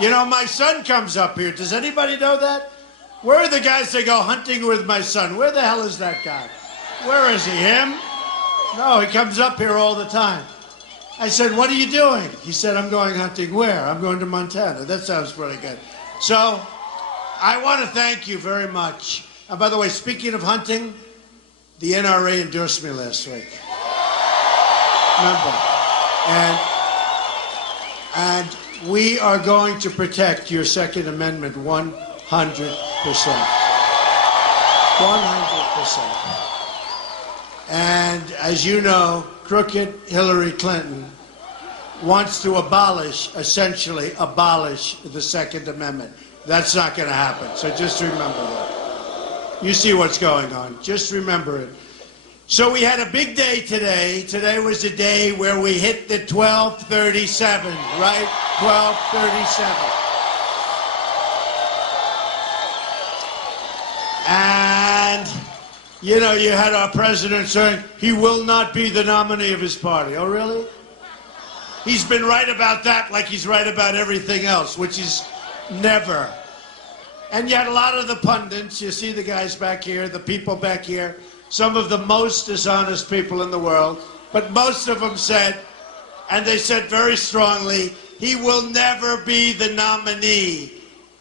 You know, my son comes up here. Does anybody know that? Where are the guys that go hunting with my son? Where the hell is that guy? Where is he? Him? No, he comes up here all the time. I said, what are you doing? He said, I'm going hunting. Where? I'm going to Montana. That sounds pretty good. So, I want to thank you very much. And by the way, speaking of hunting, the NRA endorsed me last week. Remember? And we are going to protect your Second Amendment 100%. 100%. And as you know, crooked Hillary Clinton wants to essentially abolish the Second Amendment. That's not going to happen. So just remember that. You see what's going on. Just remember it. So we had a big day today. Today was a day where we hit the 1237, right? 1237. And, you know, you had our president saying he will not be the nominee of his party. Oh, really? He's been right about that like he's right about everything else, which is never. And yet a lot of the pundits, you see the guys back here, the people back here, some of the most dishonest people in the world, but most of them said, and they said very strongly, he will never be the nominee.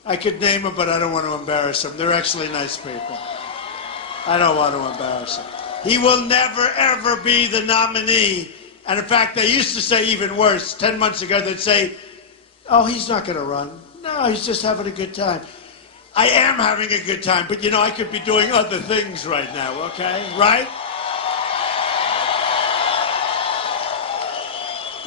I could name them, but I don't want to embarrass them. They're actually nice people. I don't want to embarrass them. He will never, ever be the nominee. And in fact, they used to say even worse. 10 months ago, they'd say, oh, he's not going to run. No, he's just having a good time. I am having a good time, but you know, I could be doing other things right now, okay? Right?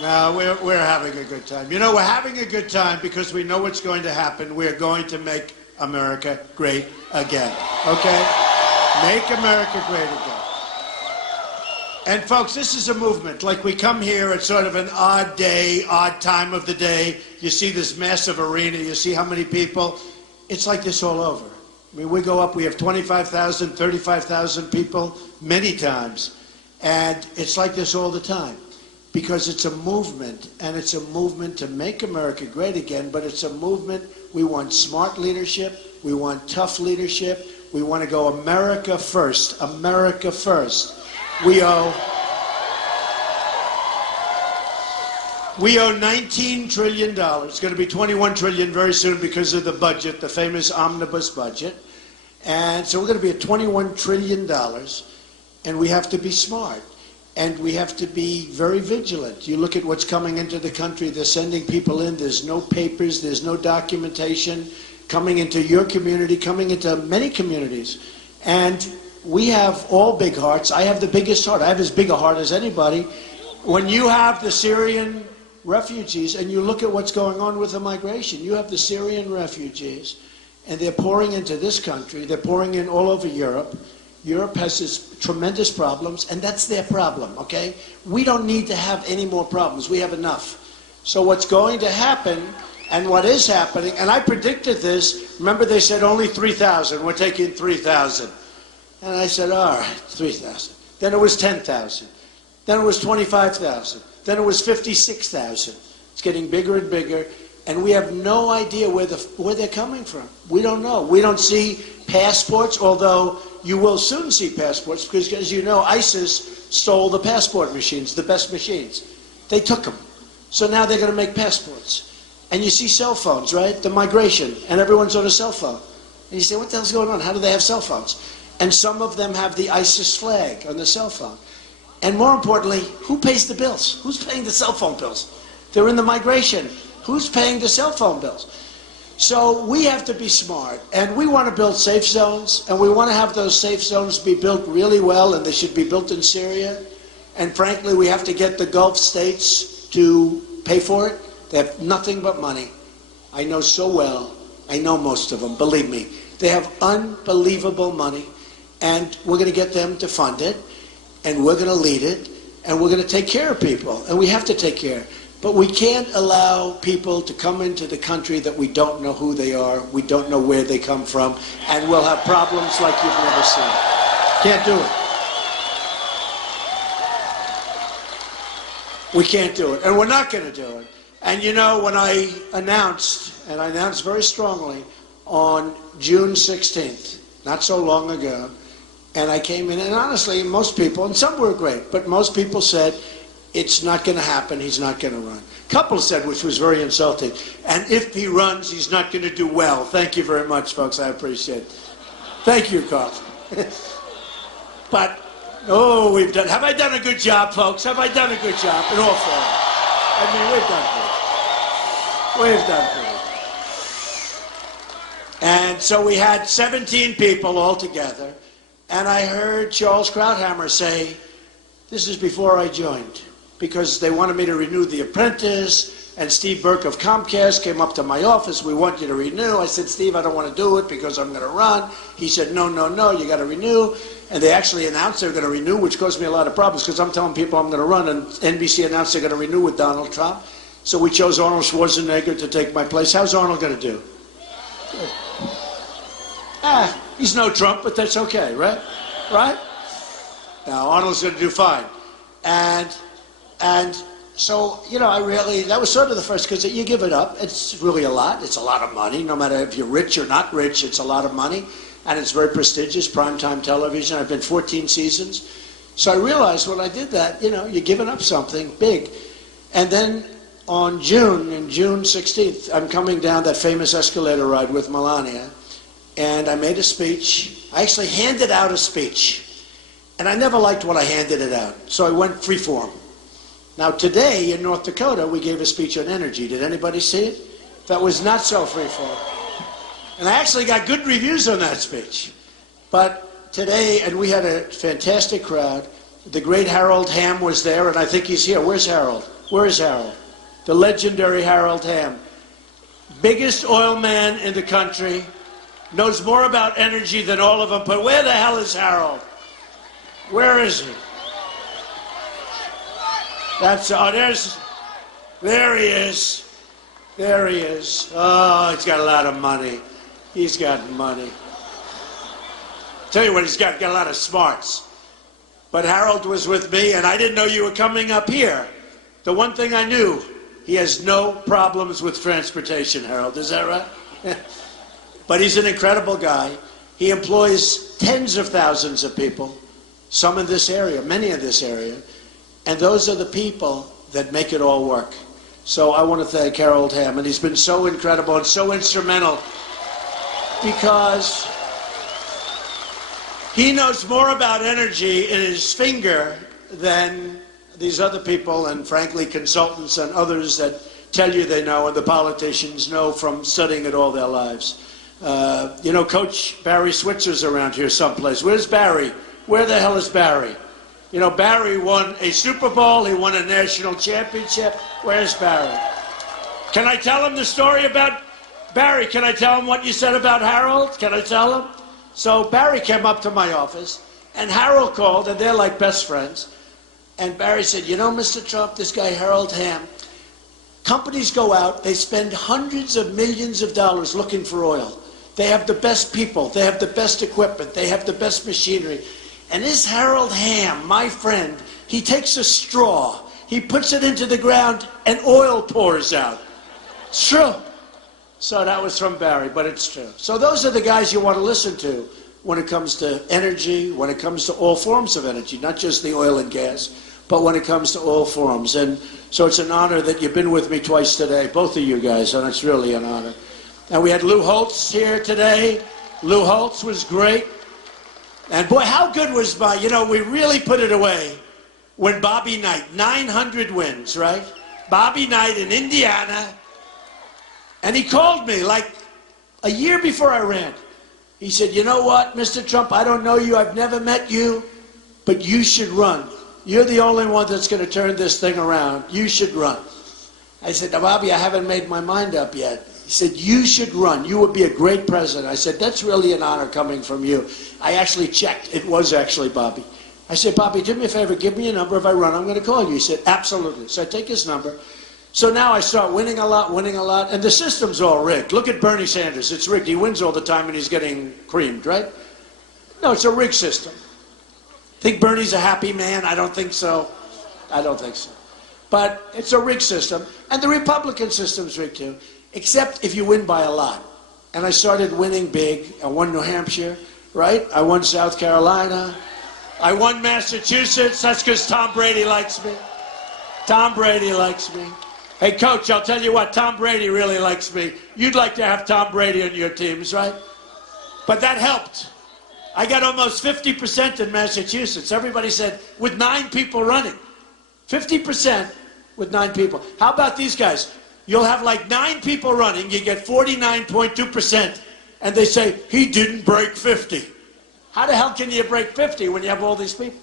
No, we're having a good time. You know, we're having a good time because we know what's going to happen. We're going to make America great again, okay? Make America great again. And folks, this is a movement. Like, we come here at sort of an odd day, odd time of the day. You see this massive arena. You see how many people. It's like this all over. I mean, we go up, we have 25,000, 35,000 people many times. And it's like this all the time. Because it's a movement, and it's a movement to make America great again, but it's a movement. We want smart leadership. We want tough leadership. We want to go America first. America first. We owe $19 trillion. It's going to be $21 trillion very soon because of the budget, the famous omnibus budget. And so we're going to be at $21 trillion, and we have to be smart. And we have to be very vigilant. You look at what's coming into the country. They're sending people in. There's no papers. There's no documentation coming into your community, coming into many communities. And we have all big hearts. I have the biggest heart. I have as big a heart as anybody. When you have the Syrian refugees, and you look at what's going on with the migration, you have the Syrian refugees, and they're pouring into this country. They're pouring in all over Europe. Europe has its tremendous problems, and that's their problem, okay? We don't need to have any more problems. We have enough. So what's going to happen, and what is happening, and I predicted this. Remember, they said only 3,000. We're taking 3,000. And I said, all right, 3,000. Then it was 10,000. Then it was 25,000. Then it was 56,000. It's getting bigger and bigger, and we have no idea where they're coming from. We don't know. We don't see passports, although you will soon see passports, because, as you know, ISIS stole the passport machines, the best machines. They took them. So now they're going to make passports. And you see cell phones, right? The migration, and everyone's on a cell phone. And you say, what the hell's going on? How do they have cell phones? And some of them have the ISIS flag on the cell phone. And more importantly, who pays the bills? Who's paying the cell phone bills? They're in the migration. Who's paying the cell phone bills? So we have to be smart, and we want to build safe zones, and we want to have those safe zones be built really well, and they should be built in Syria. And frankly, we have to get the Gulf states to pay for it. They have nothing but money. I know so well. I know most of them, believe me. They have unbelievable money, and we're going to get them to fund it, and we're going to lead it, and we're going to take care of people, and we have to take care. But we can't allow people to come into the country that we don't know who they are, we don't know where they come from, and we'll have problems like you've never seen. Can't do it. We can't do it, and we're not going to do it. And you know, when I announced, and I announced very strongly on June 16th, not so long ago, and I came in, and honestly, most people, and some were great, but most people said, it's not going to happen, he's not going to run. A couple said, which was very insulting, and if he runs, he's not going to do well. Thank you very much, folks, I appreciate it. Thank you, Carl. But, oh, have I done a good job, folks? Have I done a good job in all fairness? I mean, we've done good. And so we had 17 people all together, and I heard Charles Krauthammer say, this is before I joined, because they wanted me to renew The Apprentice, and Steve Burke of Comcast came up to my office, we want you to renew. I said, Steve, I don't want to do it because I'm going to run. He said, no, you got to renew. And they actually announced they were going to renew, which caused me a lot of problems because I'm telling people I'm going to run, and NBC announced they're going to renew with Donald Trump. So we chose Arnold Schwarzenegger to take my place. How's Arnold going to do? Good. He's no Trump, but that's okay, right? Right? Now, Arnold's going to do fine. And so, that was sort of the first, because you give it up. It's really a lot. It's a lot of money. No matter if you're rich or not rich, it's a lot of money. And it's very prestigious, primetime television. I've been 14 seasons. So I realized when I did that, you're giving up something big. And then on June 16th, I'm coming down that famous escalator ride with Melania. And I made a speech. I actually handed out a speech. And I never liked when I handed it out. So I went freeform. Now today in North Dakota, we gave a speech on energy. Did anybody see it? That was not so freeform. And I actually got good reviews on that speech. But today, and we had a fantastic crowd. The great Harold Hamm was there, and I think he's here. Where's Harold? Where is Harold? The legendary Harold Hamm. Biggest oil man in the country. Knows more about energy than all of them. But where the hell is Harold? Where is he? There he is. There he is. Oh, he's got a lot of money. He's got money. Tell you what, he's got a lot of smarts. But Harold was with me, and I didn't know you were coming up here. The one thing I knew, he has no problems with transportation, Harold. Is that right? But he's an incredible guy. He employs tens of thousands of people, some in this area, many in this area, and those are the people that make it all work. So I want to thank Harold Hamm, and he's been so incredible and so instrumental because he knows more about energy in his finger than these other people and, frankly, consultants and others that tell you they know and the politicians know from studying it all their lives. Coach Barry Switzer's around here someplace. Where's Barry? Where the hell is Barry? Barry won a Super Bowl. He won a national championship. Where's Barry? Can I tell him the story about Barry? Can I tell him what you said about Harold? Can I tell him? So Barry came up to my office, and Harold called, and they're like best friends. And Barry said, Mr. Trump, this guy Harold Hamm, companies go out, they spend hundreds of millions of dollars looking for oil. They have the best people, they have the best equipment, they have the best machinery. And this Harold Hamm, my friend, he takes a straw, he puts it into the ground, and oil pours out. It's true. So that was from Barry, but it's true. So those are the guys you want to listen to when it comes to energy, when it comes to all forms of energy, not just the oil and gas, but when it comes to all forms. And so it's an honor that you've been with me twice today, both of you guys, and it's really an honor. And we had Lou Holtz here today. Lou Holtz was great. And boy, how good was we really put it away when Bobby Knight, 900 wins, right? Bobby Knight in Indiana. And he called me like a year before I ran. He said, you know what, Mr. Trump, I don't know you, I've never met you, but you should run. You're the only one that's going to turn this thing around. You should run. I said, now, Bobby, I haven't made my mind up yet. He said, you should run. You would be a great president. I said, that's really an honor coming from you. I actually checked. It was actually Bobby. I said, Bobby, do me a favor. Give me a number. If I run, I'm going to call you. He said, absolutely. So I take his number. So now I start winning a lot, and the system's all rigged. Look at Bernie Sanders. It's rigged. He wins all the time, and he's getting creamed, right? No, it's a rigged system. Think Bernie's a happy man? I don't think so. I don't think so. But it's a rigged system, and the Republican system's rigged too. except if you win by a lot. And I started winning big. I won New Hampshire, right? I won South Carolina. I won Massachusetts. That's because Tom Brady likes me. Tom Brady likes me. Hey, Coach, I'll tell you what, Tom Brady really likes me. You'd like to have Tom Brady on your teams, right? But that helped. I got almost 50% in Massachusetts. Everybody said, with 9 people running. 50% with 9 people. How about these guys? You'll have like 9 people running, you get 49.2%, and they say, he didn't break 50. How the hell can you break 50 when you have all these people?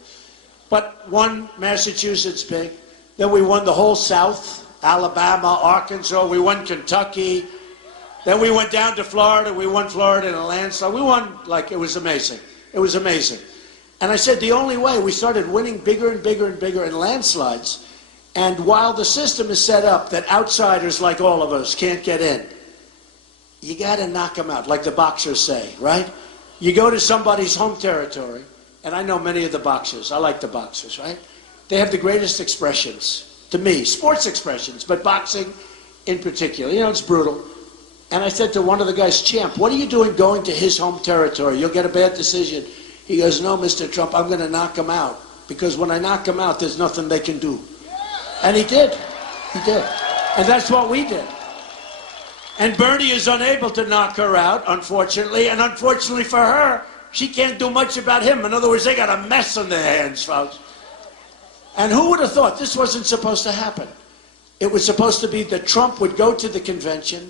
But won Massachusetts big. Then we won the whole South, Alabama, Arkansas. We won Kentucky. Then we went down to Florida. We won Florida in a landslide. We won, like, it was amazing. It was amazing. And I said the only way, we started winning bigger and bigger and bigger in landslides. And while the system is set up that outsiders like all of us can't get in, you got to knock them out, like the boxers say, right? You go to somebody's home territory, and I know many of the boxers. I like the boxers, right? They have the greatest expressions, to me, sports expressions, but boxing in particular. You know, it's brutal. And I said to one of the guys, Champ, what are you doing going to his home territory? You'll get a bad decision. He goes, no, Mr. Trump, I'm going to knock him out. Because when I knock him out, there's nothing they can do. And he did. He did. And that's what we did. And Bernie is unable to knock her out, unfortunately. And unfortunately for her, she can't do much about him. In other words, they got a mess on their hands, folks. And who would have thought this wasn't supposed to happen? It was supposed to be that Trump would go to the convention.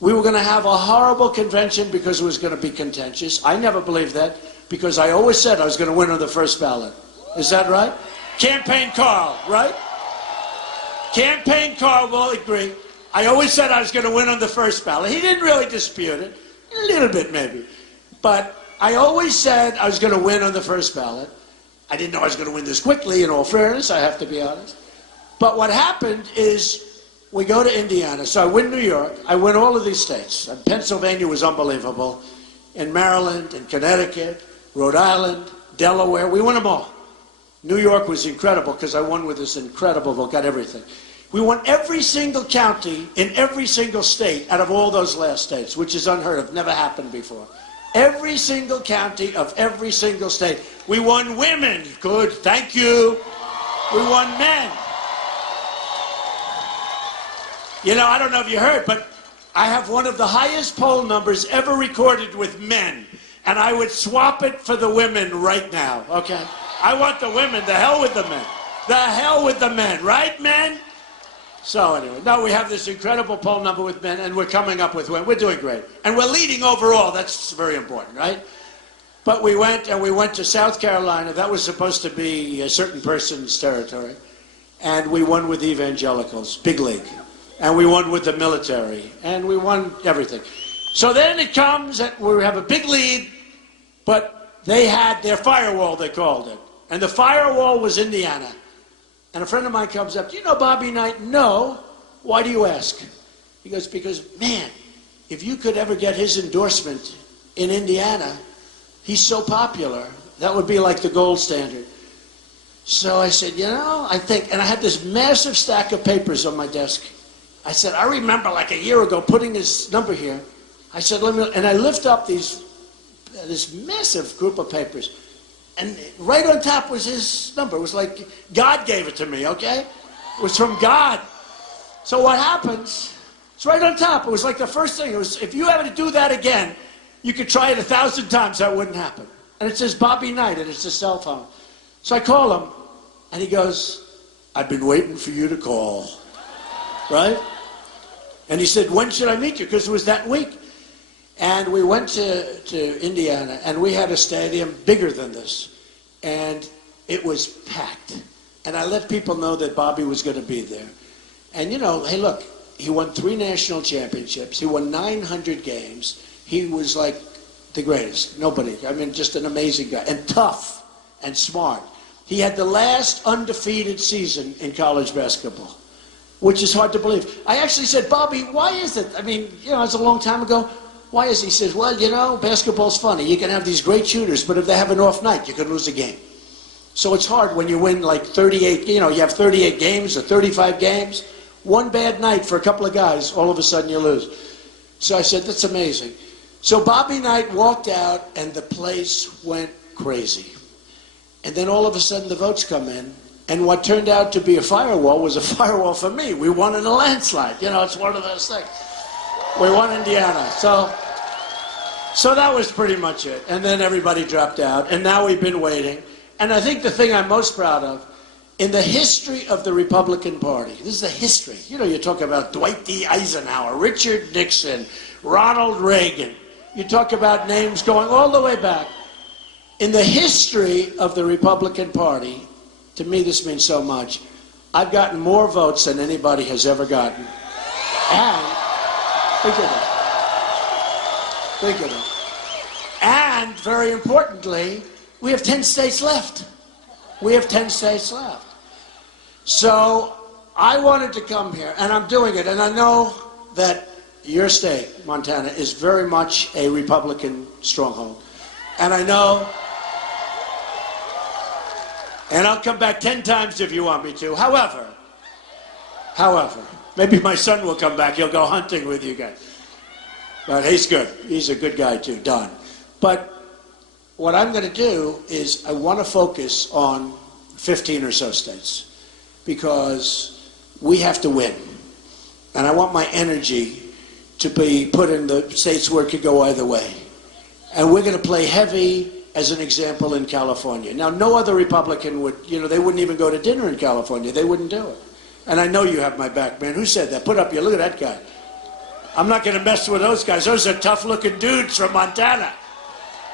We were going to have a horrible convention because it was going to be contentious. I never believed that because I always said I was going to win on the first ballot. Is that right? Campaign Carl, right? Campaign Carl will agree. I always said I was going to win on the first ballot. He didn't really dispute it. A little bit, maybe. But I always said I was going to win on the first ballot. I didn't know I was going to win this quickly, in all fairness, I have to be honest. But what happened is we go to Indiana. So I win New York. I win all of these states. And Pennsylvania was unbelievable. In Maryland, in Connecticut, Rhode Island, Delaware, we won them all. New York was incredible because I won with this incredible vote, got everything. We won every single county in every single state out of all those last states, which is unheard of, never happened before. Every single county of every single state. We won women, good, thank you. We won men. You know, I don't know if you heard, but I have one of the highest poll numbers ever recorded with men. And I would swap it for the women right now, okay? I want the women, the hell with the men. The hell with the men, right, men? So anyway, no, we have this incredible poll number with men, and we're coming up with women. We're doing great. And we're leading overall. That's very important, right? But we went to South Carolina. That was supposed to be a certain person's territory. And we won with evangelicals, big league. And we won with the military. And we won everything. So then it comes that we have a big lead, but they had their firewall, they called it. And the firewall was Indiana. And a friend of mine comes up, do you know Bobby Knight? No. Why do you ask? He goes, because, man, if you could ever get his endorsement in Indiana, he's so popular, that would be like the gold standard. So I said, you know, I think, and I had this massive stack of papers on my desk. I said, I remember like a year ago putting his number here. I said, let me, and I lift up this massive group of papers. And right on top was his number. It was like God gave it to me, okay? It was from God. So what happens, it's right on top. It was like the first thing. It was, if you ever do that again, you could try it 1,000 times, that wouldn't happen. And it says Bobby Knight, and it's a cell phone. So I call him, and he goes, I've been waiting for you to call, right? And he said, when should I meet you? Because it was that week. And we went to Indiana, and we had a stadium bigger than this. And it was packed. And I let people know that Bobby was going to be there. And, you know, hey, look, he won 3 national championships. He won 900 games. He was like the greatest. Nobody. I mean, just an amazing guy. And tough and smart. He had the last undefeated season in college basketball, which is hard to believe. I actually said, Bobby, why is it? I mean, you know, it's a long time ago. Why is it? He says, well, you know, basketball's funny. You can have these great shooters, but if they have an off night, you can lose a game. So it's hard when you win like 38, you know, you have 38 games or 35 games, One bad night for a couple of guys, all of a sudden you lose. So I said, that's amazing. So Bobby Knight walked out and the place went crazy. And then all of a sudden the votes come in, and what turned out to be a firewall was a firewall for me. We won in a landslide. You know, it's one of those things. We won Indiana. So that was pretty much it. And then everybody dropped out, and now we've been waiting. And I think the thing I'm most proud of, in the history of the Republican Party, this is the history. You know, you talk about Dwight D. Eisenhower, Richard Nixon, Ronald Reagan. You talk about names going all the way back. In the history of the Republican Party, to me this means so much, I've gotten more votes than anybody has ever gotten. And, think of it. And, very importantly, we have 10 states left. We have 10 states left. So, I wanted to come here, and I'm doing it, and I know that your state, Montana, is very much a Republican stronghold. And I know, and I'll come back 10 times if you want me to. However, maybe my son will come back. He'll go hunting with you guys. But he's good. He's a good guy too, Don. But what I'm going to do is I want to focus on 15 or so states because we have to win. And I want my energy to be put in the states where it could go either way. And we're going to play heavy, as an example, in California. Now, no other Republican would, you know, they wouldn't even go to dinner in California. They wouldn't do it. And I know you have my back, man. Who said that? Put up your, look at that guy. I'm not going to mess with those guys. Those are tough-looking dudes from Montana.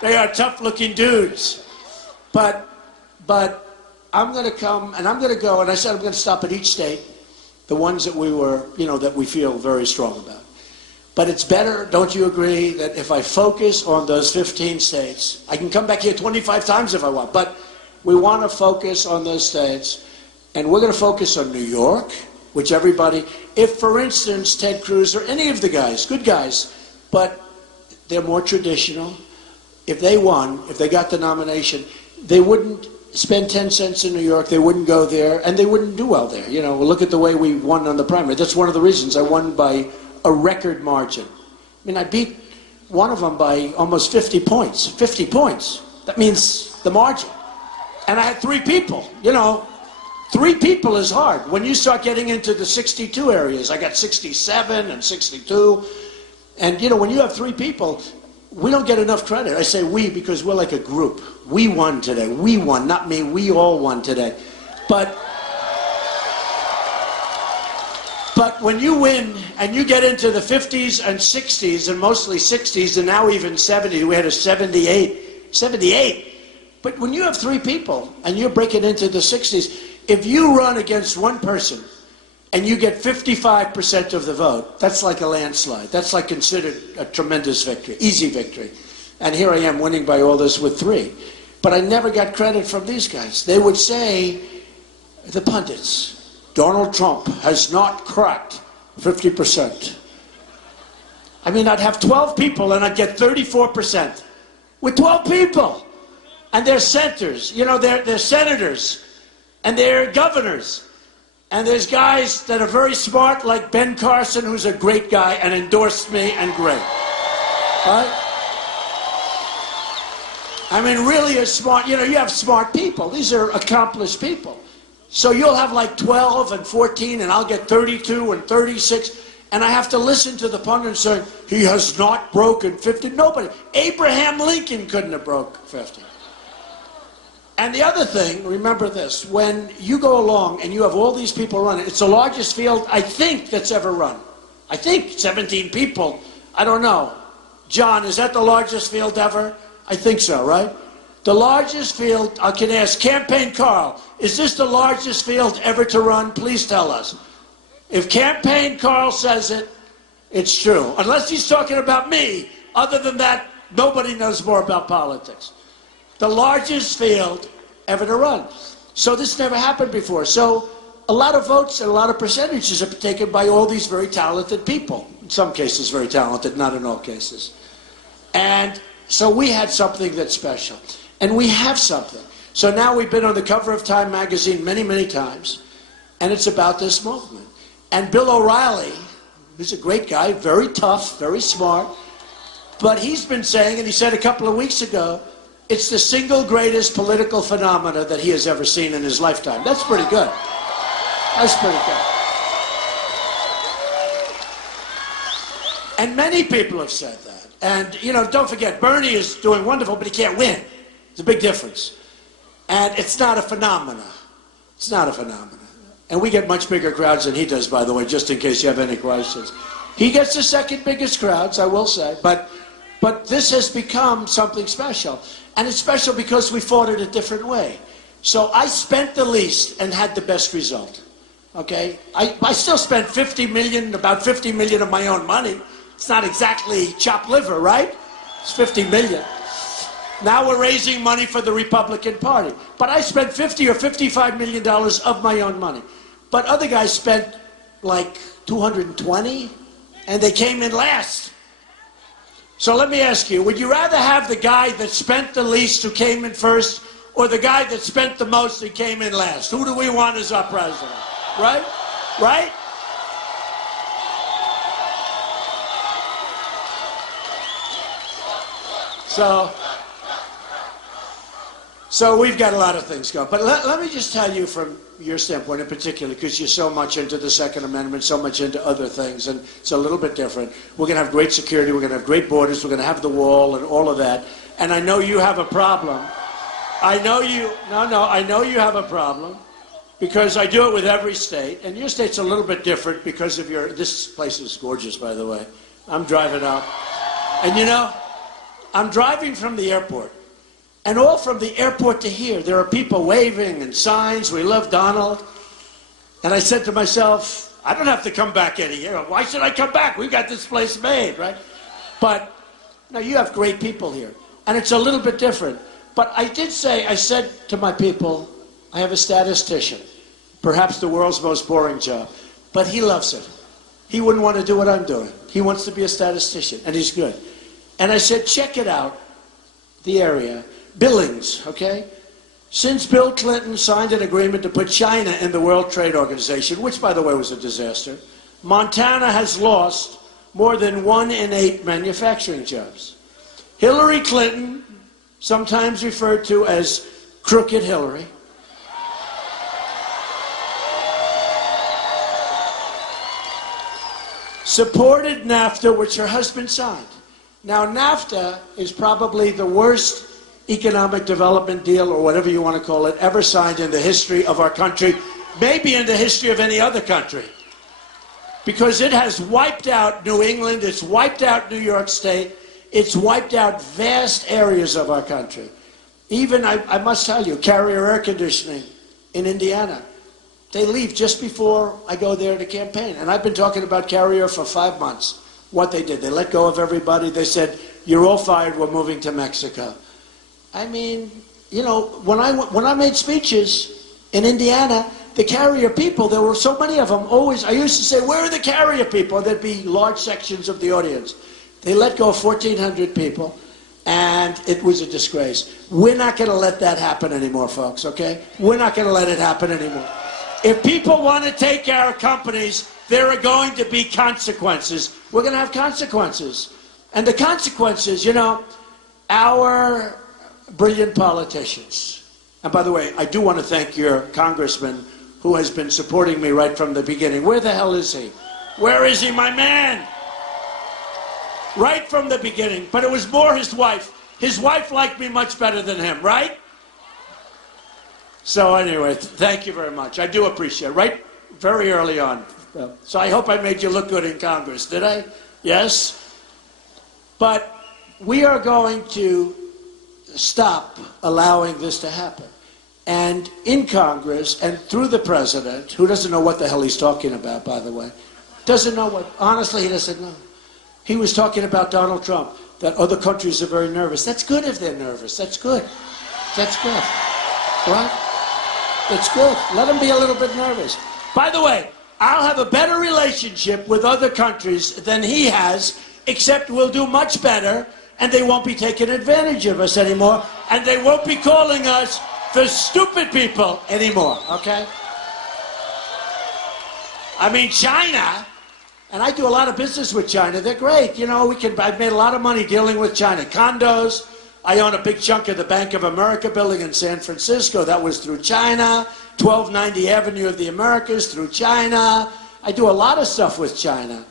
They are tough-looking dudes. But I'm going to come, and I'm going to go, and I said I'm going to stop at each state, the ones that we were, you know, that we feel very strong about. But it's better, don't you agree, that if I focus on those 15 states, I can come back here 25 times if I want, but we want to focus on those states, and we're going to focus on New York, which everybody, if, for instance, Ted Cruz or any of the guys, good guys, but they're more traditional, if they won, if they got the nomination, they wouldn't spend 10 cents in New York, they wouldn't go there, and they wouldn't do well there. You know, look at the way we won on the primary. That's one of the reasons I won by a record margin. I mean, I beat one of them by almost 50 points. 50 points. That means the margin. And I had 3 people. You know, 3 people is hard. When you start getting into the 62 areas, I got 67 and 62. And, you know, when you have 3 people, we don't get enough credit. I say we because we're like a group. We won today. We won, not me. We all won today. But when you win and you get into the 50s and 60s, and mostly 60s, and now even 70s, we had a 78. But when you have 3 people and you're breaking into the 60s, if you run against one person and you get 55% of the vote, that's like a landslide. That's like considered a tremendous victory, easy victory. And here I am winning by all this with 3. But I never got credit from these guys. They would say, the pundits, Donald Trump has not cracked 50%. I mean, I'd have 12 people and I'd get 34%. With 12 people. And they're senators, you know, they're senators. And they're governors. And there's guys that are very smart, like Ben Carson, who's a great guy and endorsed me, and great. All right? I mean, really a smart, you know, you have smart people. These are accomplished people. So you'll have like 12 and 14, and I'll get 32 and 36, and I have to listen to the pundits saying, he has not broken 50. Nobody. Abraham Lincoln couldn't have broke 50. And the other thing, remember this, when you go along and you have all these people running, it's the largest field, I think, that's ever run. I think 17 people, I don't know. John, is that the largest field ever? I think so, right? The largest field, I can ask, Campaign Carl, is this the largest field ever to run? Please tell us. If Campaign Carl says it, it's true. Unless he's talking about me. Other than that, nobody knows more about politics. The largest field ever to run. So this never happened before. So a lot of votes and a lot of percentages are taken by all these very talented people. In some cases very talented, not in all cases. And so we had something that's special. And we have something. So now we've been on the cover of Time magazine many, many times. And it's about this movement. And Bill O'Reilly, who's a great guy, very tough, very smart, but he's been saying, and he said a couple of weeks ago, it's the single greatest political phenomena that he has ever seen in his lifetime. That's pretty good. That's pretty good. And many people have said that. And, you know, don't forget, Bernie is doing wonderful, but he can't win. It's a big difference. And it's not a phenomena. It's not a phenomena. And we get much bigger crowds than he does, by the way, just in case you have any questions. He gets the second biggest crowds, I will say, but this has become something special. And it's special because we fought it a different way. So I spent the least and had the best result. Okay? I still spent about 50 million of my own money. It's not exactly chopped liver, right? It's 50 million. Now we're raising money for the Republican Party. But I spent 50 or $55 million of my own money. But other guys spent like 220, and they came in last. So let me ask you, would you rather have the guy that spent the least who came in first, or the guy that spent the most and came in last? Who do we want as our president? Right? Right? So we've got a lot of things going. But let me just tell you from your standpoint in particular, because you're so much into the Second Amendment, so much into other things, and it's a little bit different. We're going to have great security, we're going to have great borders, we're going to have the wall and all of that. And I know you have a problem. I know you have a problem, because I do it with every state. And your state's a little bit different because of this place is gorgeous, by the way. I'm driving up. And you know, I'm driving from the airport. And all from the airport to here, there are people waving and signs, we love Donald. And I said to myself, I don't have to come back any year. Why should I come back? We've got this place made, right? But, no, you have great people here. And it's a little bit different. But I said to my people, I have a statistician. Perhaps the world's most boring job. But he loves it. He wouldn't want to do what I'm doing. He wants to be a statistician, and he's good. And I said, check it out, the area. Billings, okay? Since Bill Clinton signed an agreement to put China in the World Trade Organization, which, by the way, was a disaster, Montana has lost more than 1 in 8 manufacturing jobs. Hillary Clinton, sometimes referred to as Crooked Hillary, supported NAFTA, which her husband signed. Now, NAFTA is probably the worst economic development deal, or whatever you want to call it, ever signed in the history of our country, maybe in the history of any other country. Because it has wiped out New England, it's wiped out New York State, it's wiped out vast areas of our country. Even, I must tell you, Carrier Air Conditioning in Indiana, they leave just before I go there to campaign. And I've been talking about Carrier for 5 months. What they did, they let go of everybody. They said, you're all fired, we're moving to Mexico. I mean, you know, when I made speeches in Indiana, the Carrier people, there were so many of them, I used to say, where are the Carrier people? There'd be large sections of the audience. They let go of 1,400 people, and it was a disgrace. We're not going to let that happen anymore, folks, okay? We're not going to let it happen anymore. If people want to take our companies, there are going to be consequences. We're going to have consequences. And the consequences, you know, our brilliant politicians. And by the way, I do want to thank your congressman who has been supporting me right from the beginning. Where the hell is he? Where is he, my man? Right from the beginning. But it was more his wife. His wife liked me much better than him, right? So anyway, thank you very much. I do appreciate it. Right very early on. So I hope I made you look good in Congress. Did I? Yes? But we are going to stop allowing this to happen. And in Congress and through the president, who doesn't know what the hell he's talking about, by the way, doesn't know what, honestly, he doesn't know. He was talking about Donald Trump, that other countries are very nervous. That's good if they're nervous. That's good. That's good. Right? That's good. Let them be a little bit nervous. By the way, I'll have a better relationship with other countries than he has, except we'll do much better, and they won't be taking advantage of us anymore, and they won't be calling us the stupid people anymore, okay? I mean, China, and I do a lot of business with China. They're great. You know, I've made a lot of money dealing with China. Condos. I own a big chunk of the Bank of America building in San Francisco. That was through China. 1290 Avenue of the Americas through China. I do a lot of stuff with China.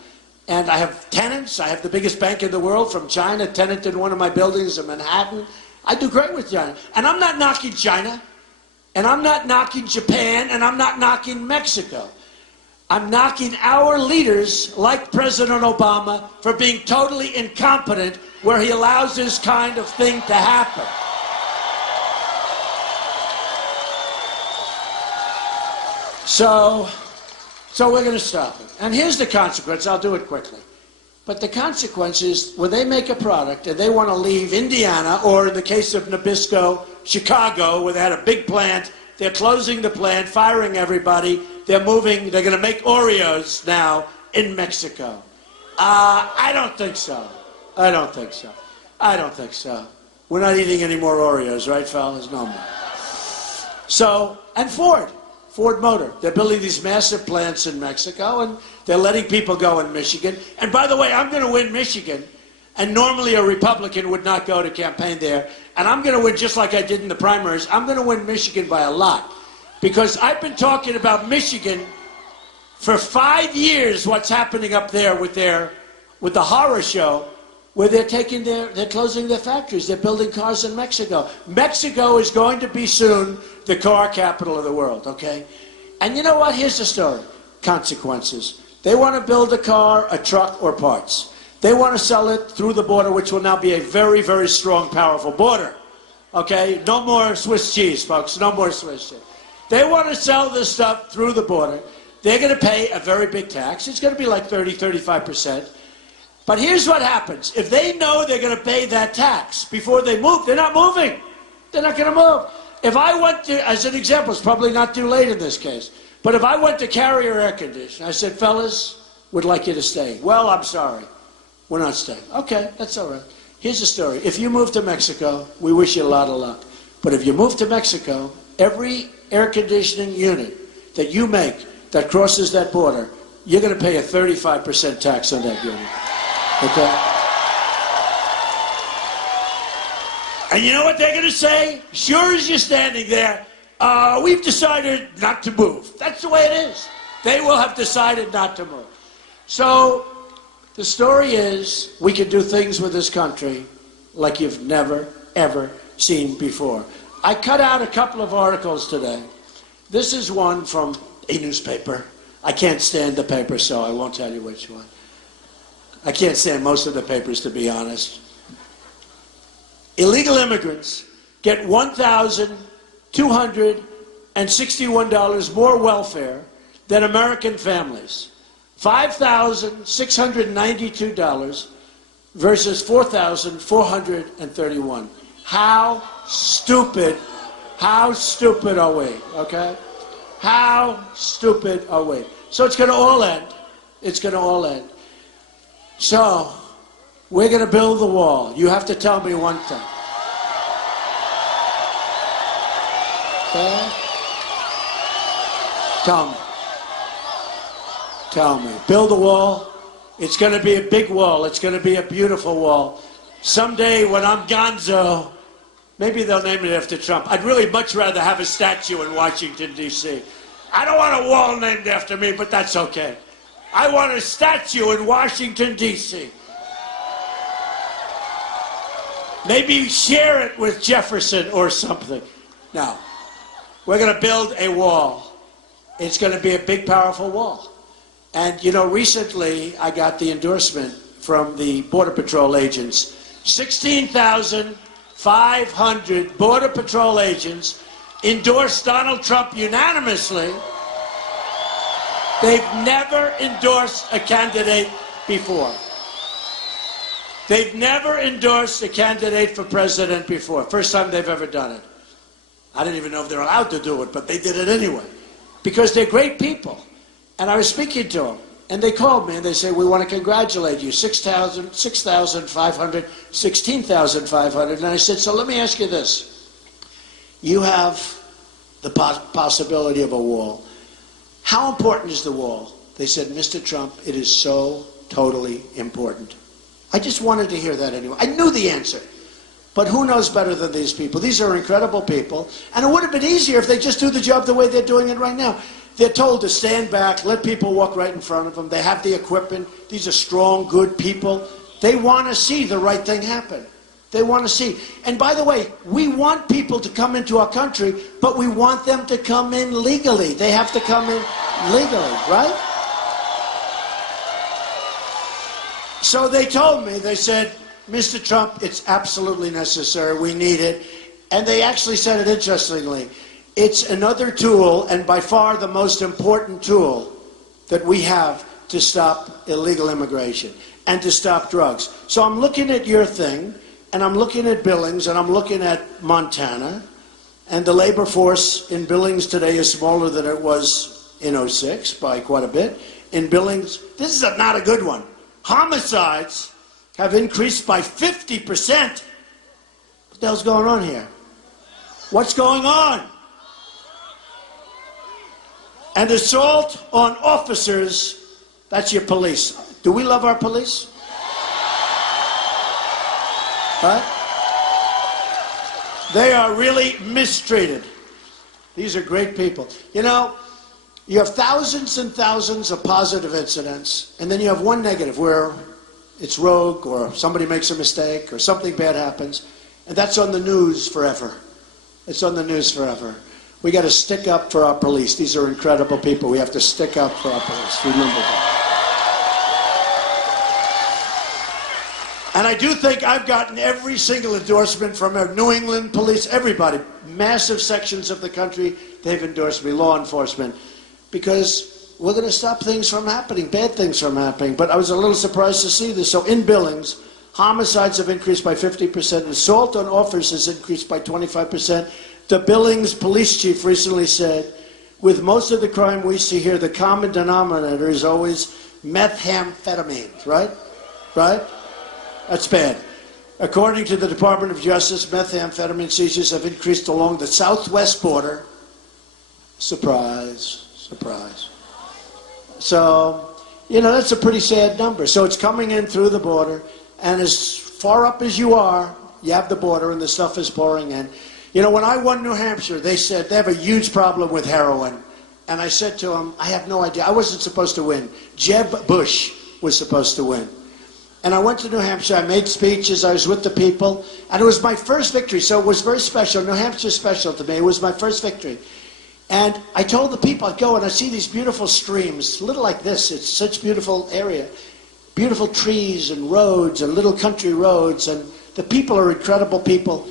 And I have tenants. I have the biggest bank in the world from China, tenant in one of my buildings in Manhattan. I do great with China. And I'm not knocking China. And I'm not knocking Japan. And I'm not knocking Mexico. I'm knocking our leaders, like President Obama, for being totally incompetent where he allows this kind of thing to happen. So we're going to stop it. And here's the consequence. I'll do it quickly. But the consequence is when they make a product and they want to leave Indiana, or in the case of Nabisco, Chicago, where they had a big plant, they're closing the plant, firing everybody. They're moving. They're going to make Oreos now in Mexico. I don't think so. I don't think so. I don't think so. We're not eating any more Oreos, right, fellas? No more. So, and Ford Motor. They're building these massive plants in Mexico, and they're letting people go in Michigan. And by the way, I'm going to win Michigan, and normally a Republican would not go to campaign there. And I'm going to win just like I did in the primaries. I'm going to win Michigan by a lot. Because I've been talking about Michigan for 5 years, what's happening up there with the horror show, where they're closing their factories. They're building cars in Mexico. Mexico is going to be soon the car capital of the world, okay? And you know what? Here's the story. Consequences. They want to build a car, a truck, or parts. They want to sell it through the border, which will now be a very, very strong, powerful border. Okay? No more Swiss cheese, folks. No more Swiss cheese. They want to sell this stuff through the border. They're going to pay a very big tax. It's going to be like 30, 35%. But here's what happens. If they know they're going to pay that tax before they move, they're not moving. They're not going to move. If I went to, as an example, it's probably not too late in this case, but if I went to Carrier Air Conditioning, I said, fellas, would like you to stay. Well, I'm sorry. We're not staying. Okay, that's all right. Here's the story. If you move to Mexico, we wish you a lot of luck. But if you move to Mexico, every air conditioning unit that you make that crosses that border, you're going to pay a 35% tax on that unit. Okay? And you know what they're going to say? Sure as you're standing there, we've decided not to move. That's the way it is. They will have decided not to move. So the story is we can do things with this country like you've never, ever seen before. I cut out a couple of articles today. This is one from a newspaper. I can't stand the paper, so I won't tell you which one. I can't stand most of the papers, to be honest. Illegal immigrants get $1,261 more welfare than American families. $5,692 versus $4,431. How stupid are we, okay? How stupid are we? So it's going to all end. It's going to all end. So we're going to build the wall. You have to tell me one thing. Okay? Tell me. Build a wall. It's going to be a big wall. It's going to be a beautiful wall. Someday when I'm Gonzo, maybe they'll name it after Trump. I'd really much rather have a statue in Washington, D.C. I don't want a wall named after me, but that's okay. I want a statue in Washington, D.C. Maybe share it with Jefferson or something. Now, we're going to build a wall. It's going to be a big, powerful wall. And, you know, recently I got the endorsement from the Border Patrol agents. 16,500 Border Patrol agents endorsed Donald Trump unanimously. They've never endorsed a candidate before. They've never endorsed a candidate for president before. First time they've ever done it. I didn't even know if they're allowed to do it, but they did it anyway. Because they're great people. And I was speaking to them, and they called me, and they said, we want to congratulate you, 6,500, 16,500. And I said, so let me ask you this. You have the possibility of a wall. How important is the wall? They said, Mr. Trump, it is so totally important. I just wanted to hear that anyway. I knew the answer. But who knows better than these people? These are incredible people. And it would have been easier if they just do the job the way they're doing it right now. They're told to stand back, let people walk right in front of them. They have the equipment. These are strong, good people. They want to see the right thing happen. They want to see. And by the way, we want people to come into our country, but we want them to come in legally. They have to come in legally, right? So they told me, they said, Mr. Trump, it's absolutely necessary. We need it. And they actually said it interestingly. It's another tool, and by far the most important tool that we have to stop illegal immigration and to stop drugs. So I'm looking at your thing, and I'm looking at Billings, and I'm looking at Montana, and the labor force in Billings today is smaller than it was in '06 by quite a bit. In Billings, this is not a good one. Homicides have increased by 50%. What the hell's going on here? What's going on? And assault on officers, that's your police. Do we love our police? Right? They are really mistreated. These are great people. You know, you have thousands and thousands of positive incidents, and then you have one negative where it's rogue or somebody makes a mistake or something bad happens, and that's on the news forever. It's on the news forever. We got to stick up for our police. These are incredible people. We have to stick up for our police. Remember that. And I do think I've gotten every single endorsement from our New England police, everybody, massive sections of the country, they've endorsed me, law enforcement, because we're going to stop things from happening, bad things from happening. But I was a little surprised to see this. So in Billings, homicides have increased by 50%, assault on officers has increased by 25%. The Billings police chief recently said, with most of the crime we see here, the common denominator is always methamphetamines, right? Right? That's bad. According to the Department of Justice, methamphetamine seizures have increased along the southwest border. Surprise, surprise. So, you know, that's a pretty sad number. So it's coming in through the border, and as far up as you are, you have the border and the stuff is pouring in. You know, when I won New Hampshire, they said they have a huge problem with heroin. And I said to them, I have no idea. I wasn't supposed to win. Jeb Bush was supposed to win. And I went to New Hampshire, I made speeches, I was with the people, and it was my first victory, so it was very special. New Hampshire's special to me, it was my first victory. And I told the people, I'd go and I'd see these beautiful streams, little like this, it's such a beautiful area. Beautiful trees and roads and little country roads, and the people are incredible people.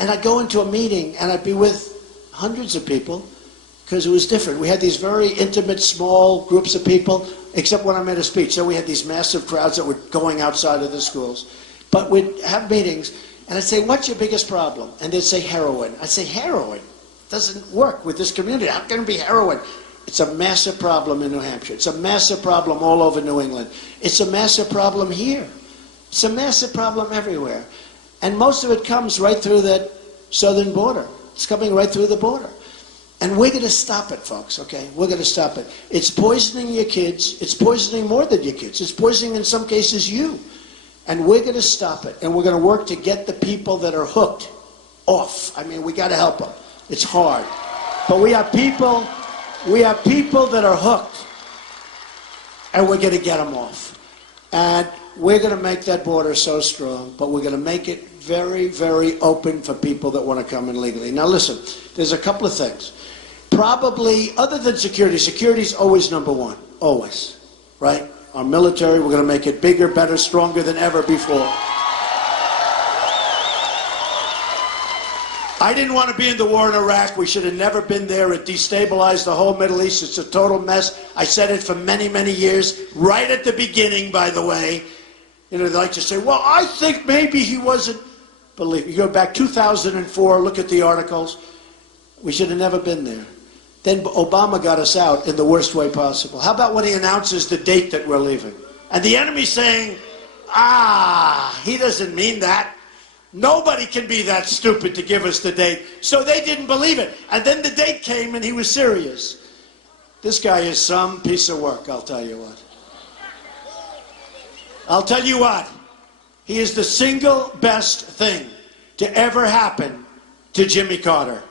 And I'd go into a meeting and I'd be with hundreds of people, because it was different. We had these very intimate, small groups of people, except when I made a speech. So we had these massive crowds that were going outside of the schools. But we'd have meetings, and I'd say, what's your biggest problem? And they'd say heroin. I'd say, heroin doesn't work with this community. How can it be heroin? It's a massive problem in New Hampshire. It's a massive problem all over New England. It's a massive problem here. It's a massive problem everywhere. And most of it comes right through that southern border. It's coming right through the border. And we're going to stop it, folks, okay? We're going to stop it. It's poisoning your kids. It's poisoning more than your kids. It's poisoning, in some cases, you. And we're going to stop it. And we're going to work to get the people that are hooked off. I mean, we got to help them. It's hard. But we have people that are hooked. And we're going to get them off. And we're going to make that border so strong, but we're going to make it very, very open for people that want to come in legally. Now listen, there's a couple of things. Probably, other than security, security is always number one, always, right? Our military, we're going to make it bigger, better, stronger than ever before. I didn't want to be in the war in Iraq. We should have never been there. It destabilized the whole Middle East. It's a total mess. I said it for many, many years, right at the beginning, by the way. You know, they like to say, well, I think maybe he wasn't. Believe me, you go back 2004, look at the articles. We should have never been there. Then Obama got us out in the worst way possible. How about when he announces the date that we're leaving? And the enemy's saying, he doesn't mean that. Nobody can be that stupid to give us the date. So they didn't believe it. And then the date came and he was serious. This guy is some piece of work, I'll tell you what. I'll tell you what. He is the single best thing to ever happen to Jimmy Carter.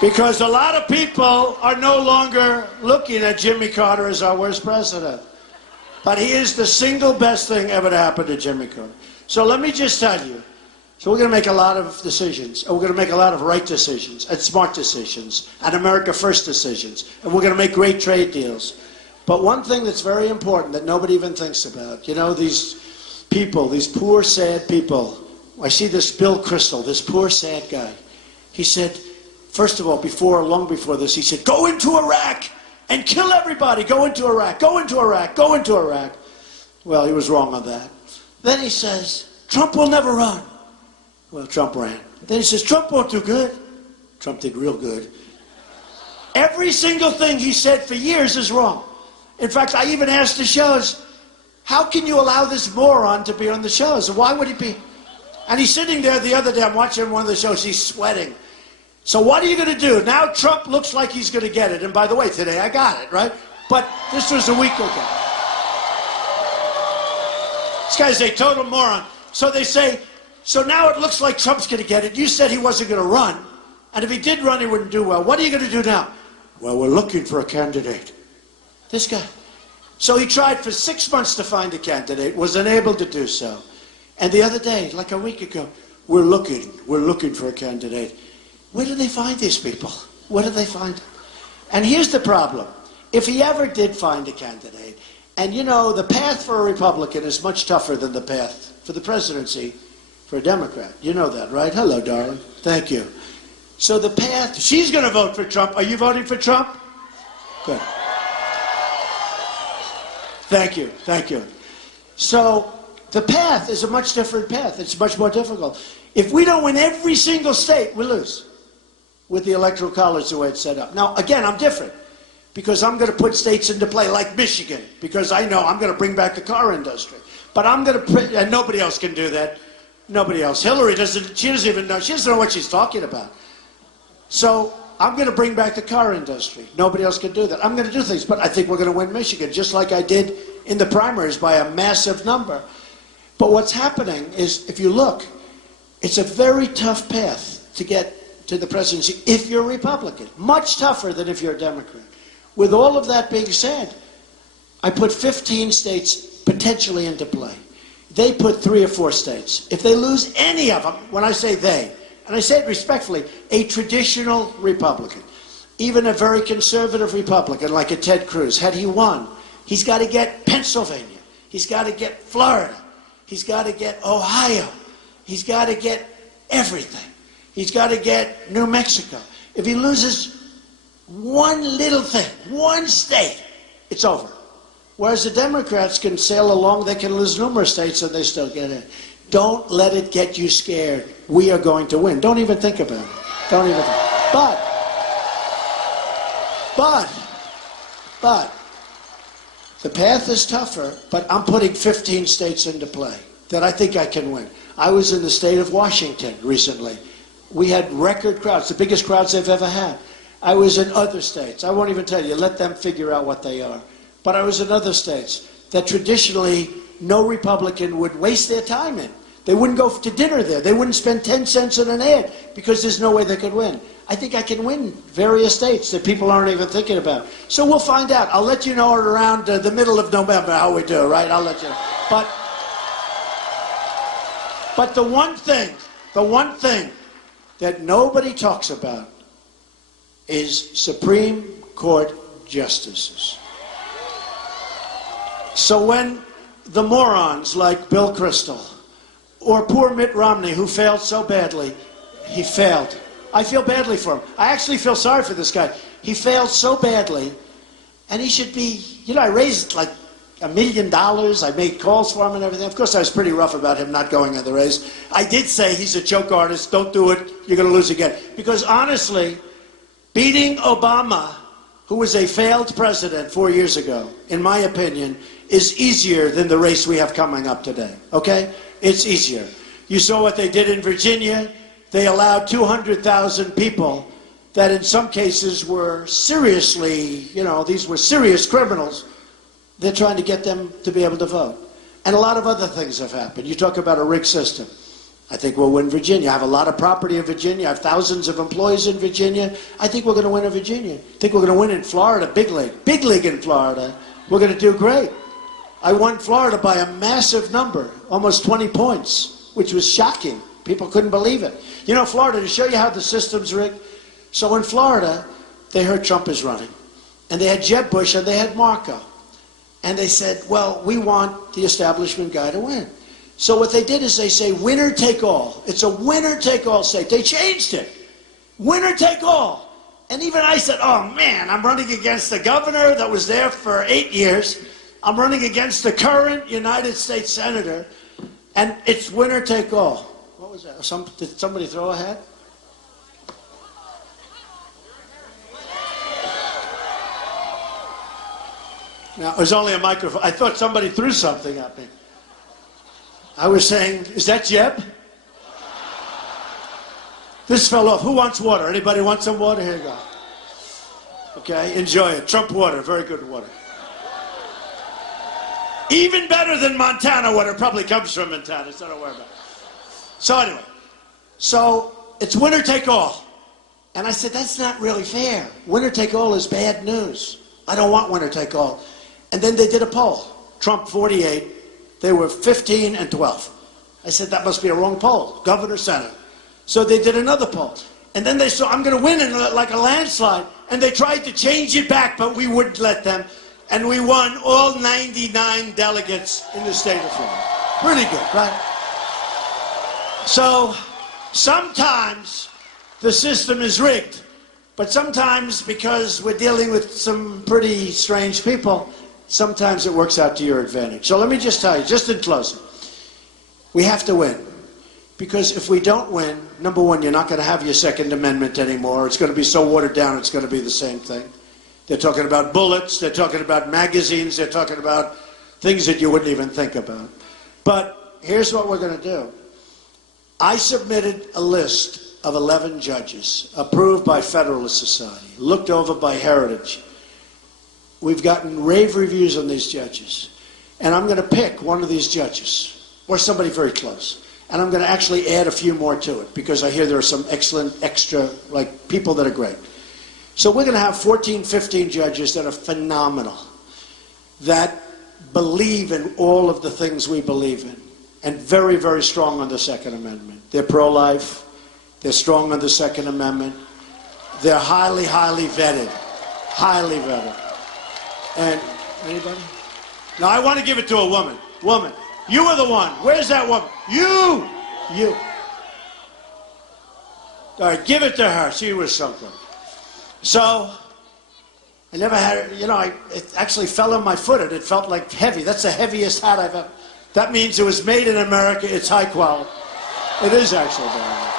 Because a lot of people are no longer looking at Jimmy Carter as our worst president. But he is the single best thing ever to happen to Jimmy Carter. So let me just tell you. So we're going to make a lot of decisions. And we're going to make a lot of right decisions and smart decisions and America First decisions. And we're going to make great trade deals. But one thing that's very important that nobody even thinks about, you know, these people, these poor, sad people. I see this Bill Kristol, this poor, sad guy. He said, first of all, long before this, he said, go into Iraq and kill everybody. Go into Iraq, go into Iraq, go into Iraq. Well, he was wrong on that. Then he says, Trump will never run. Well, Trump ran. Then he says, Trump won't do good. Trump did real good. Every single thing he said for years is wrong. In fact, I even asked the shows, how can you allow this moron to be on the shows? Why would he be? And he's sitting there the other day, I'm watching one of the shows, he's sweating. So what are you going to do? Now Trump looks like he's going to get it. And by the way, today I got it, right? But this was a week ago. This guy's a total moron. So they say, so now it looks like Trump's going to get it. You said he wasn't going to run. And if he did run, he wouldn't do well. What are you going to do now? Well, we're looking for a candidate. This guy. So he tried for 6 months to find a candidate, was unable to do so. And the other day, like a week ago, we're looking for a candidate. Where do they find these people? Where do they find them? And here's the problem. If he ever did find a candidate, and you know, the path for a Republican is much tougher than the path for the presidency for a Democrat. You know that, right? Hello, darling. Thank you. So the path, she's going to vote for Trump. Are you voting for Trump? Good. Thank you. Thank you. So the path is a much different path. It's much more difficult. If we don't win every single state, we lose with the Electoral College the way it's set up. Now, again, I'm different because I'm going to put states into play like Michigan because I know I'm going to bring back the car industry. But I'm going to, and nobody else can do that. Nobody else. Hillary doesn't, she doesn't even know. She doesn't know what she's talking about. So I'm going to bring back the car industry. Nobody else can do that. I'm going to do things, but I think we're going to win Michigan, just like I did in the primaries by a massive number. But what's happening is, if you look, it's a very tough path to get to the presidency if you're a Republican. Much tougher than if you're a Democrat. With all of that being said, I put 15 states potentially into play. They put 3 or 4 states. If they lose any of them, when I say they, and I say it respectfully, a traditional Republican, even a very conservative Republican like a Ted Cruz, had he won, he's got to get Pennsylvania, he's got to get Florida, he's got to get Ohio, he's got to get everything. He's got to get New Mexico. If he loses one little thing, one state, it's over. Whereas the Democrats can sail along, they can lose numerous states and they still get in. Don't let it get you scared. We are going to win. Don't even think about it. Don't even think. But, the path is tougher, but I'm putting 15 states into play that I think I can win. I was in the state of Washington recently. We had record crowds, the biggest crowds they've ever had. I was in other states. I won't even tell you. Let them figure out what they are. But I was in other states that traditionally no Republican would waste their time in. They wouldn't go to dinner there. They wouldn't spend 10 cents on an ad because there's no way they could win. I think I can win various states that people aren't even thinking about. So we'll find out. I'll let you know around the middle of November how we do, right? I'll let you know. But the one thing that nobody talks about is Supreme Court justices. So when the morons like Bill Kristol or poor Mitt Romney, who failed so badly, he failed. I feel badly for him. I actually feel sorry for this guy. He failed so badly, and he should be, you know, I raised like $1 million. I made calls for him and everything. Of course, I was pretty rough about him not going on the race. I did say he's a joke artist. Don't do it. You're going to lose again. Because honestly, beating Obama, who was a failed president 4 years ago, in my opinion, is easier than the race we have coming up today. Okay? It's easier. You saw what they did in Virginia. They allowed 200,000 people that in some cases were seriously, these were serious criminals. They're trying to get them to be able to vote. And a lot of other things have happened. You talk about a rigged system. I think we'll win Virginia. I have a lot of property in Virginia. I have thousands of employees in Virginia. I think we're going to win in Virginia. I think we're going to win in Florida, big league. Big league in Florida. We're going to do great. I won Florida by a massive number, almost 20 points, which was shocking. People couldn't believe it. Florida, to show you how the system's rigged. So in Florida, they heard Trump is running. And they had Jeb Bush and they had Marco. And they said, well, we want the establishment guy to win. So what they did is they say, winner take all. It's a winner take all state. They changed it. Winner take all. And even I said, oh man, I'm running against the governor that was there for 8 years. I'm running against the current United States Senator. And it's winner take all. What was that? Did somebody throw a hat? Now, it was only a microphone. I thought somebody threw something at me. I was saying, is that Jeb? This fell off. Who wants water? Anybody want some water? Here you go. Okay, enjoy it. Trump water, very good water. Even better than Montana water. Probably comes from Montana, so don't worry about it. So anyway, it's winner take all. And I said, that's not really fair. Winner take all is bad news. I don't want winner take all. And then they did a poll. Trump 48. They were 15 and 12. I said, that must be a wrong poll. Governor, Senate. So they did another poll. And then they saw, I'm going to win in like a landslide. And they tried to change it back, but we wouldn't let them. And we won all 99 delegates in the state of Florida. Pretty good, right? So sometimes the system is rigged. But sometimes, because we're dealing with some pretty strange people, sometimes it works out to your advantage. So let me just tell you, just in closing, we have to win. Because if we don't win, number one, you're not going to have your Second Amendment anymore. It's going to be so watered down, it's going to be the same thing. They're talking about bullets, they're talking about magazines, they're talking about things that you wouldn't even think about. But here's what we're going to do. I submitted a list of 11 judges, approved by Federalist Society, looked over by Heritage. We've gotten rave reviews on these judges. And I'm going to pick one of these judges, or somebody very close. And I'm going to actually add a few more to it, because I hear there are some excellent extra, people that are great. So we're going to have 14, 15 judges that are phenomenal, that believe in all of the things we believe in, and very, very strong on the Second Amendment. They're pro-life. They're strong on the Second Amendment. They're highly, highly vetted. Highly vetted. And anybody? No, I want to give it to a woman. Woman. You are the one. Where's that woman? You. You. All right, give it to her. She was something. So, I never had, it actually fell on my foot and it felt like heavy. That's the heaviest hat I've ever. That means it was made in America. It's high quality. It is actually very nice.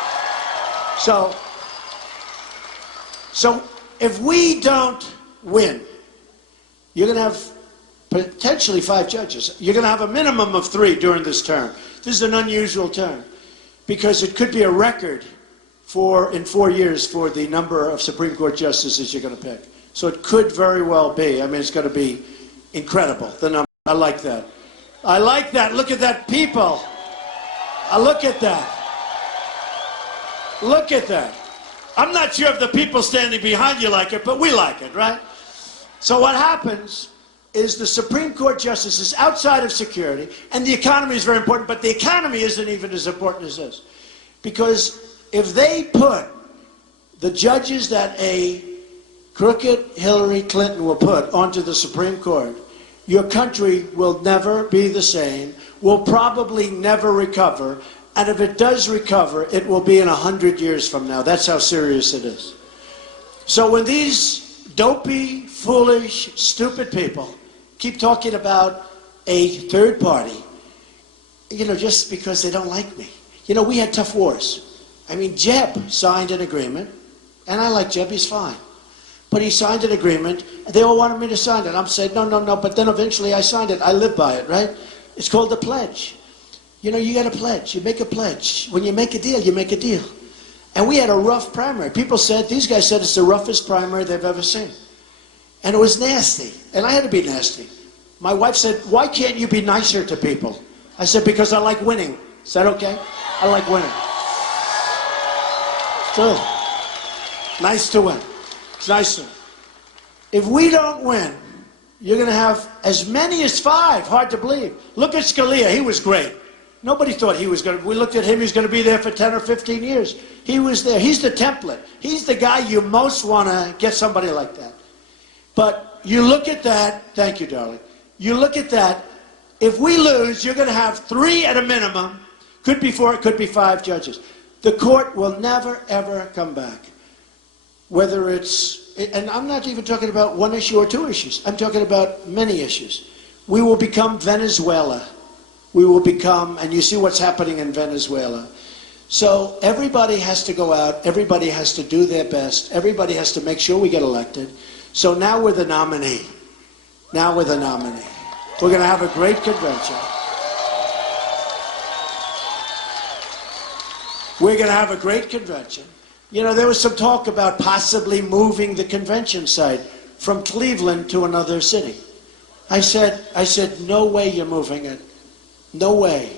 So if we don't win, you're going to have potentially 5 judges. You're going to have a minimum of 3 during this term. This is an unusual term because it could be a record in 4 years for the number of Supreme Court justices you're going to pick. So it could very well be. I mean, it's going to be incredible, the number. I like that. I like that. Look at that, people. Look at that. Look at that. I'm not sure if the people standing behind you like it, but we like it, right? So what happens is the Supreme Court justices outside of security, and the economy is very important, but the economy isn't even as important as this. Because if they put the judges that a crooked Hillary Clinton will put onto the Supreme Court, your country will never be the same, will probably never recover, and if it does recover, it will be in 100 years from now. That's how serious it is. So when these dopey, foolish, stupid people keep talking about a third party, just because they don't like me. We had tough wars. I mean, Jeb signed an agreement, and I like Jeb, he's fine. But he signed an agreement, and they all wanted me to sign it. I'm saying, no, but then eventually I signed it. I live by it, right? It's called a pledge. You got a pledge. You make a pledge. When you make a deal, you make a deal. And we had a rough primary. People said, these guys said it's the roughest primary they've ever seen. And it was nasty. And I had to be nasty. My wife said, why can't you be nicer to people? I said, because I like winning. Is that okay? I like winning. So, nice to win. It's nice to win. If we don't win, you're going to have as many as 5. Hard to believe. Look at Scalia. He was great. Nobody thought he was going to. We looked at him. He's going to be there for 10 or 15 years. He was there. He's the template. He's the guy you most want to get somebody like that. But you look at that. Thank you, darling. You look at that. If we lose, you're going to have 3 at a minimum. Could be 4. It could be 5 judges. The court will never, ever come back. Whether it's, and I'm not even talking about 1 issue or 2 issues. I'm talking about many issues. We will become Venezuela. We will become, and you see what's happening in Venezuela. So everybody has to go out. Everybody has to do their best. Everybody has to make sure we get elected. So now we're the nominee. Now we're the nominee. We're going to have a great convention. We're going to have a great convention. You know, there was some talk about possibly moving the convention site from Cleveland to another city. I said, no way you're moving it. No way.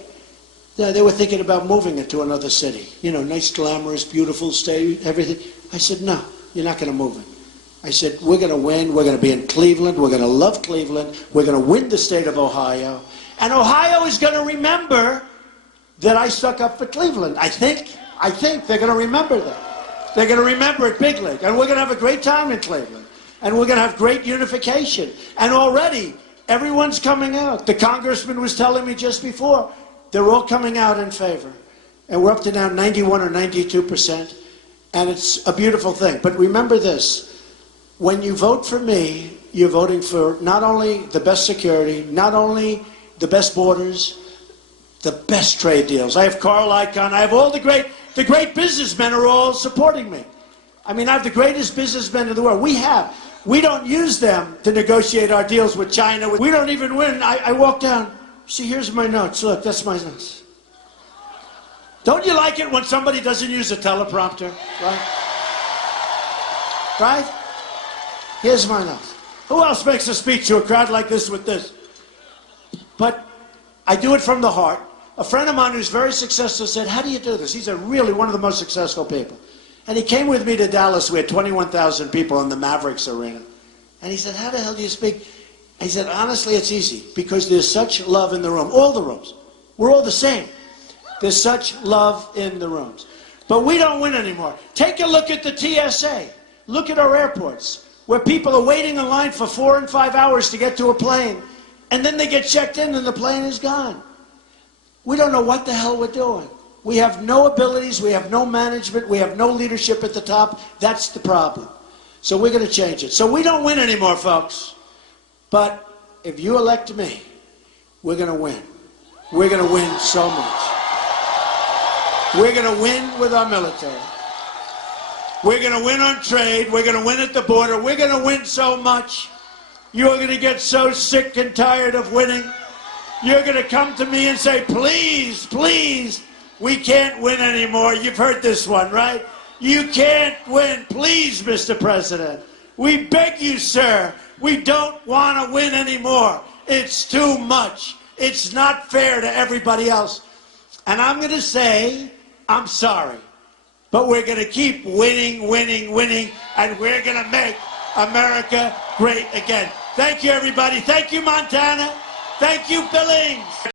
Yeah, they were thinking about moving it to another city. You know, nice, glamorous, beautiful state, everything. I said, no, you're not going to move it. I said, we're going to win. We're going to be in Cleveland. We're going to love Cleveland. We're going to win the state of Ohio. And Ohio is going to remember that I stuck up for Cleveland. I think they're going to remember that. They're going to remember it big league. And we're going to have a great time in Cleveland. And we're going to have great unification. And already, everyone's coming out. The congressman was telling me just before, they're all coming out in favor. And we're up to now 91 or 92%. And it's a beautiful thing. But remember this. When you vote for me, you're voting for not only the best security, not only the best borders, the best trade deals. I have Carl Icahn. I have all the great businessmen are all supporting me. I mean, I have the greatest businessmen in the world. We don't use them to negotiate our deals with China. We don't even win. I walk down. See, here's my notes. Look, that's my notes. Don't you like it when somebody doesn't use a teleprompter? Right? Right? Here's my notes. Who else makes a speech to a crowd like this with this? But I do it from the heart. A friend of mine who's very successful said, how do you do this? He's really one of the most successful people. And he came with me to Dallas. We had 21,000 people in the Mavericks arena. And he said, how the hell do you speak? He said, honestly, it's easy. Because there's such love in the room. All the rooms. We're all the same. There's such love in the rooms. But we don't win anymore. Take a look at the TSA. Look at our airports, where people are waiting in line for 4 and 5 hours to get to a plane. And then they get checked in and the plane is gone. We don't know what the hell we're doing. We have no abilities, we have no management, we have no leadership at the top. That's the problem. So we're going to change it. So we don't win anymore, folks. But if you elect me, we're going to win. We're going to win so much. We're going to win with our military. We're going to win on trade. We're going to win at the border. We're going to win so much. You're going to get so sick and tired of winning. You're going to come to me and say, please, please, we can't win anymore. You've heard this one, right? You can't win. Please, Mr. President. We beg you, sir. We don't want to win anymore. It's too much. It's not fair to everybody else. And I'm going to say, I'm sorry. But we're going to keep winning, winning, winning, and we're going to make America great again. Thank you, everybody. Thank you, Montana. Thank you, Billings.